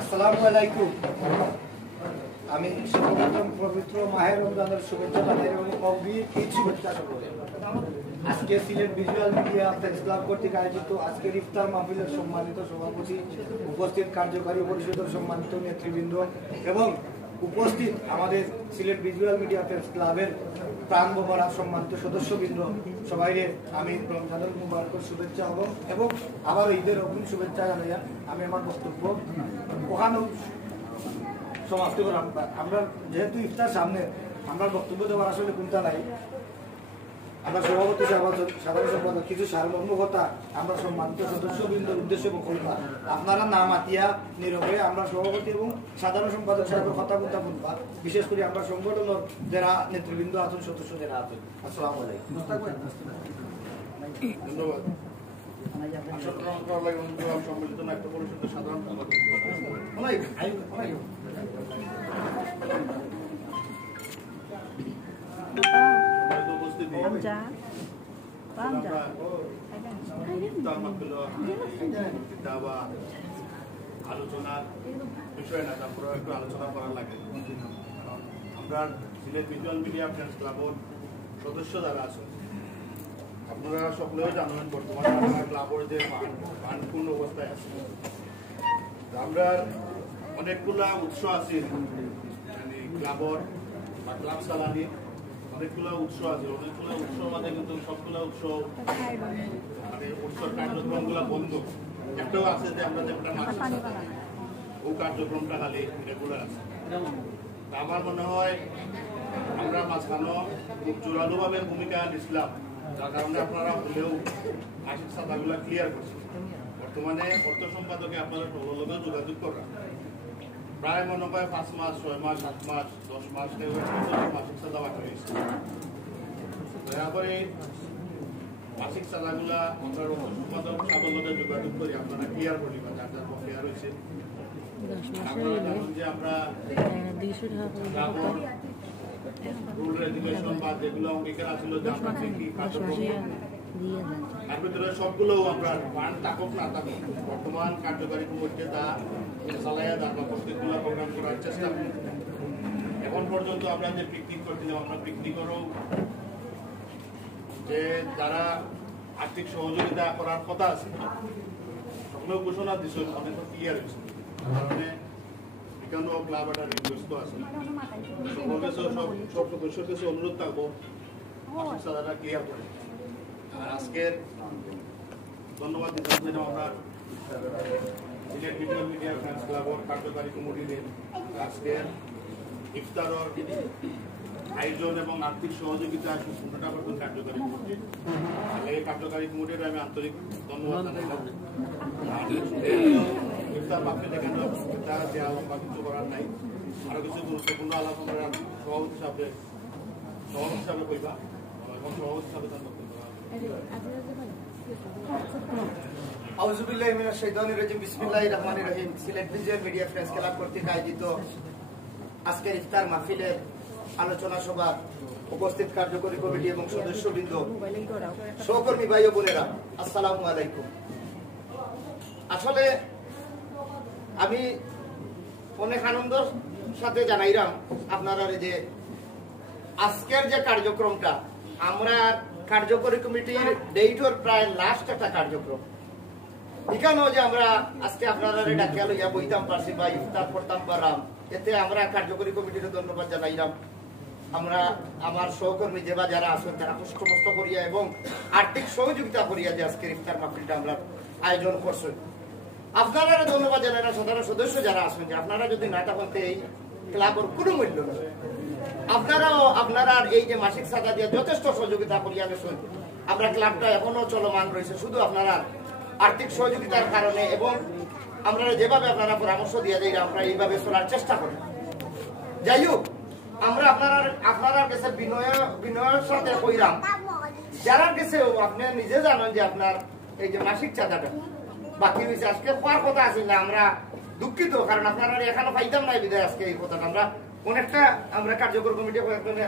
আসসালামু আলাইকুম। আমি সর্বপ্রথম পবিত্র মাহে রমজানের শুভেচ্ছা জানাই এবং অগ্রিম ঈদ শুভেচ্ছা সকলকে। আজকে Sylhet visual media press club কর্তৃক আয়োজিত আজকের ইফতার মাহফিলের সম্মানিত সভাপতি, উপস্থিত কার্যকারী পরিষদের সম্মানিত নেতৃবৃন্দ এবং উপস্থিত আমাদের সিলেট ভিজুয়াল মিডিয়া প্রেস ক্লাবের প্রাণ ভরা সম্মানিত সদস্যবৃন্দ, সবাইকে আমি রমজানুল মুবারকের শুভেচ্ছা এবং আবার ঈদের অগ্রিম শুভেচ্ছা জানাইয়া আমি আমার বক্তব্য ওখানে সমাপ্তি করলাম। আমরা যেহেতু ইফতার সামনে, আমরা বক্তব্য দেওয়ার আসলে কোনটা নাই। আমরা সভাপতি সাধারণ সম্পাদক কিছু সারমর্ম কথা আমরা সম্মানিত সদস্যবৃন্দের উদ্দেশ্যে বক্তব্য, আপনারা না মাতিয়া নীরবে আমরা সভাপতি এবং সাধারণ সম্পাদক সাহেবের কথা বলবা, বিশেষ করে আমরা সংগঠনের যারা নেতৃবৃন্দ আছেন, সদস্য যারা আছেন। আসসালামু আলাইকুম। ধন্যবাদ। সম্মিলিত নাট্য পরিষদের সাধারণ আলোচনার বিষয় না, তারপরে একটু আলোচনা করা লাগে। আমরা সিলেট ভিজুয়াল মিডিয়া ফ্রেন্ডস ক্লাবের সদস্য যারা আছেন, আপনারা সকলেও জানেন বর্তমানে আমার ক্লাবের যে ফান্ড পূর্ণ অবস্থায় আছে। আমরা অনেকগুলা উৎস আছে, মানে ক্লাবর বা ক্লাব চালানি অনেকগুলা উৎস আছে। অনেকগুলা উৎস মানে কিন্তু সবগুলা উৎস মানে উৎসর কার্যক্রমগুলা বন্ধ। একটাও আছে যে আমরা যেটা ও কার্যক্রমটা খালি রেগুলার আছে। আমার মনে হয় আমরা মাঝখানে খুব জোরালোভাবে ভূমিকা নিছিলাম, যার কারণে আপনারা হলেও মাসিক চাঁদাগুলা ক্লিয়ার করছেন। বর্তমানে অর্থ সম্পাদকে আপনারা সকলের যোগাযোগ করা প্রায় মনে হয় 5 মাস, 6 মাস, 7 মাস, 10 মাস মাসিক চাঁদা বাকি হয়েছে। দয়া করে মাসিক চাঁদাগুলা আমরা অর্থ সম্পাদক সাধারণের যোগাযোগ করি, আপনারা ক্লিয়ার করি বা যার যার ক্লিয়ার হয়েছে। আপনারা জানেন যে আমরা রুল রেগুলেশন বা যেগুলো অঙ্গীকার আছিল যে আমরা কি কার্যক্রম তার ভিতরে সবগুলো আমরা ফান্ড থাকুক না থাকুক বর্তমান কার্যকারী কমিটিতে তা চালাইয়া তার বা প্রত্যেকগুলো প্রোগ্রাম করার চেষ্টা করি। এখন পর্যন্ত আমরা যে পিকনিক করছিলাম, আমরা পিকনিকেরও যে যারা আর্থিক সহযোগিতা করার কথা আছে সকলেও ঘোষণা দিচ্ছে, অনেক ক্লিয়ার হয়েছে। কারণে এখানেও ক্লাব একটা রিকোয়েস্ট আছে, সব সদস্যের কাছে অনুরোধ থাকবো মাসিক চাঁদাটা ক্লিয়ার করে। আর আজকের ধন্যবাদ দিতে আমরা সিলেট ভিজুয়াল মিডিয়া ফ্রেন্ডস ক্লাবের কার্যকারী কমিটির আজকের ইফতারের আয়োজন এবং আর্থিক সহযোগিতা সুন্দরটা করবেন কার্যকারী কমিটি। এই কার্যকারী কমিটির আমি আন্তরিক ধন্যবাদ জানাই। ইফতার মাহফিল এখানে ইফতার দেওয়া লম্বা কিছু করার নাই, আরো কিছু গুরুত্বপূর্ণ আলাপ আমরা সভাপতি হিসাবে কইবা এবং সভাপতি হিসাবে আউযুবিল্লাহি মিনাশ শাইতানির রাজিম। বিসমিল্লাহির রহমানির রহিম। Sylhet visual media friends club কর্তৃক আয়োজিত আজকের ইফতার মাহফিলের আলোচনা সভা উপস্থিত কার্যকরী কমিটি এবং সদস্যবৃন্দ, সহকর্মী ভাই ও বোনেরা, আসসালামু আলাইকুম। আসলে আমি অনেক আনন্দের সাথে জানাইলাম আপনারা যে আজকের যে কার্যক্রমটা আমরা কার্যকরী কমিটির ডেইটর প্রায় লাস্ট একটা কার্যক্রম, এখানেও যে আমরা আজকে আপনারা ডাকিয়া লইয়া বইতাম পারছি বা ইফতার করতাম পারাম, এতে আমরা কার্যকরী কমিটির ধন্যবাদ জানাইলাম। আমরা আমার সহকর্মী যেবা যারা আছেন তারা কষ্ট করিয়া এবং আর্থিক সহযোগিতা করিয়া যে আজকের ইফতার মাহফিলটা আমরা আয়োজন করছেন, আপনারা ধন্যবাদ জানাই। সাধারণ সদস্য যারা আছেন যে আপনারা যদি না থাকেন এই ক্লাবের কোনো মূল্য নেই। আপনারাও আপনারা এই যে মাসিক চাঁদা দিয়ে যথেষ্ট সহযোগিতা করিয়া গেছেন, আমরা ক্লাবটা এখনো চলমান রয়েছে শুধু আপনারা আর্থিক সহযোগিতার কারণে এবং আমরা যেভাবে আপনারা পরামর্শ দিয়ে যাই আমরা এইভাবে চলার চেষ্টা করি। যাই হোক, আমরা আপনার কাছে বিনয়ের সাথে কইরাম, যারা কাছে আপনি নিজে জানেন যে আপনার এই যে মাসিক চাঁদাটা বাকি হয়েছে, আজকে হওয়ার কথা আছে না, আমরা দুঃখিত, কারণ আপনারা এখানে পাইতাম না বিদায় আজকে এই কথাটা আমরা অনেকটা আমরা কার্যকর কমিটি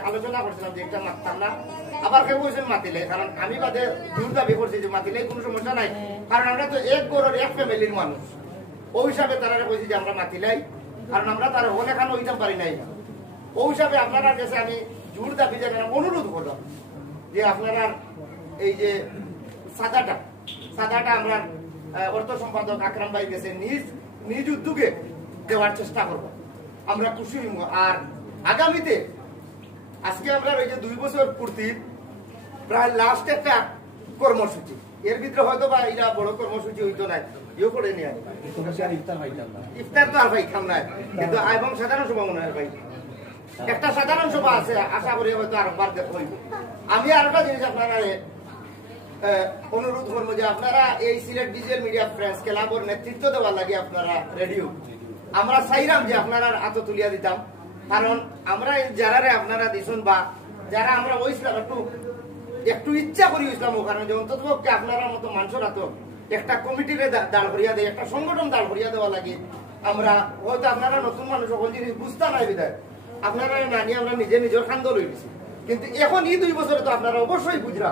আলোচনা করছিলাম যে একটা মারতাম না, আবার কেউ বলছেন মাতিলে, কারণ আমি বাদে দূর দাবি করছি যে মাতিলে কোনো সমস্যা নাই, কারণ আমরা তো এক গড়ের এক ফ্যামিলির মানুষ, ওই হিসাবে তারা বলছি যে আমরা মাতিলাই, কারণ আমরা তার অনেকখানে হইতাম পারি নাই। ওই হিসাবে আপনার কাছে আমি জোর দাবি জানালাম, অনুরোধ করলাম যে আপনারা এই যে সাদাটা আমরা অর্থ সম্পাদক আকরাম ভাই গেছে নিজ উদ্যোগে দেওয়ার চেষ্টা করব, আমরা খুশি হইব। আর আগামীতে আজকে আমরা ওই যে 2 বছর পূর্তির প্রায় লাস্ট একটা কর্মসূচি, এর ভিতরে হয়তো বা এটা বড় কর্মসূচি হইতো না, ইয়ে করে নিয়ে ইফতার তো আর পাইতাম না, কিন্তু এবং সাধারণ সভা মনে হয় ভাই একটা সাধারণ সভা আছে, আশা করি হয়তো আরেকবার হইব। আমি আরেকটা জিনিস আপনারা অনুরোধ করবো যে আপনারা এই সিলেট ভিজুয়াল মিডিয়া ফ্রেন্ডস ক্লাবের নেতৃত্ব দেওয়ার লাগে আপনারা রেডিও আমরা চাইলাম যে আপনারা হাত তুলিয়া দিতাম, কারণ আমরা যারা আপনারা দিছেন বা যারা আমরা ওইছিলাম একটু ইচ্ছা করি ইসলাম, কারণ যে অন্তত আপনারা মতো মানুষরা তো একটা কমিটিরে দাঁড় করিয়া দেয়, একটা সংগঠন দাঁড় করিয়া দেওয়া লাগে। আমরা হয়তো আপনারা নতুন মানুষ সকল জিনিস বুঝতে নাই বিদায় আপনারা না নিয়ে আমরা নিজের খান্দ লই দিছি, কিন্তু এখন এই 2 বছরে তো আপনারা অবশ্যই বুঝরা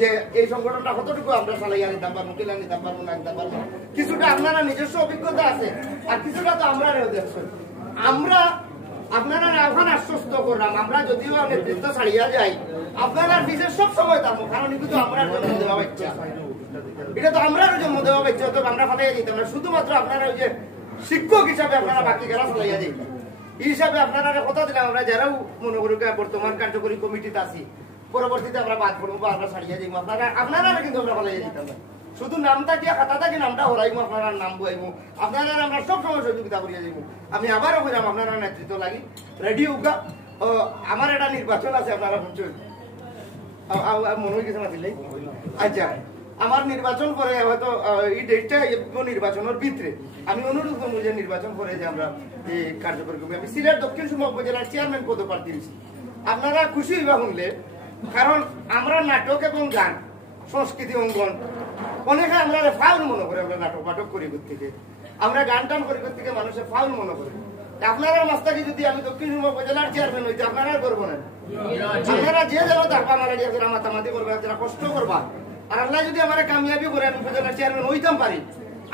যে এই সংগঠনটা কতটুকু আমরা চালাইয়া নিতাম পারবো, কিলা নিতাম পারবো না নিতাম পারবো, কিছুটা আপনারা নিজস্ব অভিজ্ঞতা আছে আর কিছুটা তো আমরা দেখছেন। আমরা আপনারা এখন আশ্বস্ত করলাম, আমরা যদিও নেতৃত্ব ছাড়িয়া যাই আপনারা নিজের সব সময় থাকবো, কারণ কিন্তু আমরা জন্ম দেওয়া ইচ্ছা, এটা তো আমরা জন্ম দেওয়া ইচ্ছা, তো আমরা ফাটাইয়া দিতাম না, শুধুমাত্র আপনারা ওই যে শিক্ষক হিসাবে আপনারা বাকি যারা চালাইয়া যাইতাম এই হিসাবে আপনারা কথা দিলাম। আমরা যারাও মনে করি বর্তমান কার্যকরী কমিটিতে আছি, পরবর্তীতে আমরা বাদ করবো বা আমরা ছাড়িয়ে যাইবো, আপনারা কিন্তু আমরা ফালাইয়া দিতাম না, শুধু নামটা কি খাতা থাকি নামটা হরাইবো, আপনারা নাম বইবো, আপনারা আমরা সব সময় সহযোগিতা করিয়া যাইবো। আমি আবারও বললাম আপনারা নেতৃত্ব লাগি রেডি উগা। আমার একটা নির্বাচন আছে, আপনারা শুনছেন মনে হয় কিছু নাছিল। আচ্ছা, আমার নির্বাচন করে হয়তো এই ডেটটা নির্বাচনের ভিতরে আমি অনুরোধ করবো যে নির্বাচন করে যে আমরা এই কার্যকরী করবো। আমি সিলেট দক্ষিণ সুরমা উপজেলার চেয়ারম্যান পদপ্রার্থী দিয়েছি, আপনারা খুশি হইবা শুনলে, কারণ আমরা নাটক এবং গান সংস্কৃতি অঙ্গন অনেকে আমরা ফাউল মনে করে, আমরা নাটক পাঠক করি থেকে, আমরা গান টান করি থেকে মানুষের ফাউল মনে করে। আপনারা মাস্তাকে যদি আমি দক্ষিণ সুরমা উপজেলার চেয়ারম্যান হইতে আপনারা করবো না, আপনারা যে যেন থাকবা আমার যারা মাতামাতি করবা, যারা কষ্ট করবা, আর আল্লাহ যদি আমার কামিয়াবি করে আমি উপজেলার চেয়ারম্যান হইতাম পারি,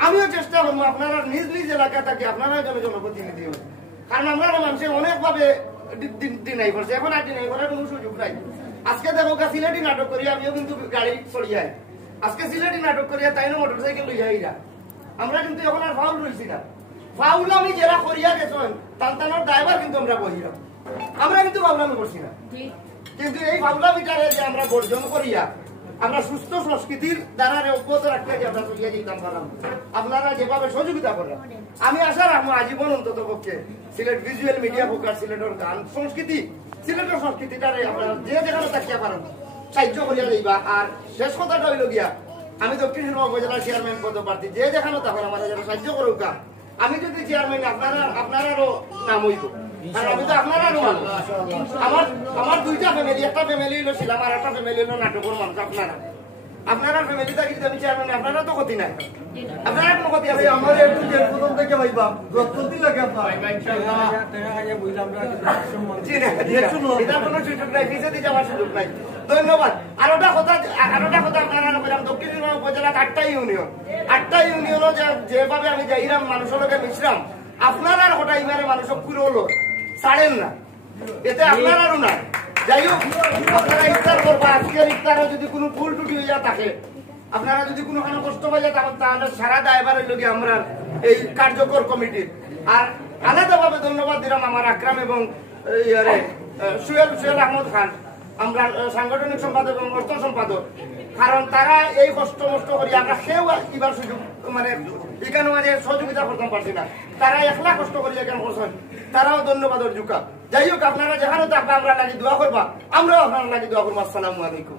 আমিও চেষ্টা করবো আপনারা নিজ নিজ এলাকা থাকি আপনারা যেন জনপ্রতিনিধি হন, কারণ আমরা মানুষের অনেকভাবে ডিনাই করছে, এখন আর ডিনাই করার কোনো সুযোগ নাই। আজকে দেখো সিলেটি নাটক করি, আমিও কিন্তু গাড়ি চড়িয়াই আজকে সিলেটি নাটক করিয়া তাই না মোটর সাইকেল লইয়া, আমরা কিন্তু এখন আর ফাউল রয়েছি না। ফাউল আমি যারা করিয়া গেছেন তার ড্রাইভার কিন্তু আমরা বহিরা, আমরা কিন্তু ফাউলামি করছি না, কিন্তু এই ফাউলামিটারে যে আমরা বর্জন করিয়া আমরা সুস্থ সংস্কৃতির দ্বারা অব্যাহত রাখতে আমরা চলিয়া যেতাম পারলাম, আপনারা যেভাবে সহযোগিতা করেন আমি আশা রাখবো আজীবন অন্তত পক্ষে সিলেট ভিজুয়াল মিডিয়া ফোকাস সিলেটের গান সংস্কৃতি সিলেটের সংস্কৃতিটারে আপনারা যে যেখানে তাকিয়া পারেন সাহায্য করিয়া যাইবা। আর শেষ কথাটা হইল গিয়া, আমি দক্ষিণ সুরমা উপজেলার চেয়ারম্যান পদপ্রার্থী, যে যেখানে তখন আমাদের যারা সাহায্য করুক, আমি যদি চেয়ারম্যান আপনারারও নাম হইব, কারণ আমি তো আপনারারও মানুষ। আমার 2টা ফ্যামিলি, একটা ফ্যামিলি হইলো ছিলাম আর একটা ফ্যামিলি হইলো নাটকের মানুষ। আপনারা ফ্যামিলি থাকি যদি আমি চেয়ারম্যান, আপনারা তো ক্ষতি নাই, আপনারা কোনো ক্ষতি আছে আমার একটু জেল প্রথম থেকে ভাইবা যতদিন লাগে আপনার কোনো সুযোগ নাই, পিছিয়ে দিয়ে যাওয়ার সুযোগ নাই। ধন্যবাদ। আরোটা কথা আপনারা বললাম, দক্ষিণ সুরমা উপজেলা 8টা ইউনিয়ন, 8টা ইউনিয়নও যেভাবে আমি যাইরাম মানুষের লোকে মিশরাম, আপনারা গোটা ইমারে মানুষ পুরো ছাড়েন না, এতে আপনারাও না। যাই হোক, আপনারা ইফতার করবা, আজকের ইফতারও যদি কোনো ভুল টুটি হইয়া থাকে, আপনারা যদি কোনোখানে কষ্ট পাই যায়, তাহলে সারা দায়ভার হইল কি আমরা এই কার্যকর কমিটির। আর আলাদাভাবে ধন্যবাদ দিলাম আমার আকরাম এবং সুহেল আহমদ খান, আমরা সাংগঠনিক সম্পাদক এবং অর্থ সম্পাদক, কারণ তারা এই কষ্ট মষ্ট করি আমরা কেউ কিবার সুযোগ মানে এখানে মাঝে সহযোগিতা করতে পারছি না, তারা একলা কষ্ট করি এখানে করছেন, তারাও ধন্যবাদের যুকা। যাই হোক, আপনারা যেখানে থাকবে আমরা লাগি দোয়া করবা, আমরাও আপনারা লাগি দোয়া করবো। আসসালামু আলাইকুম।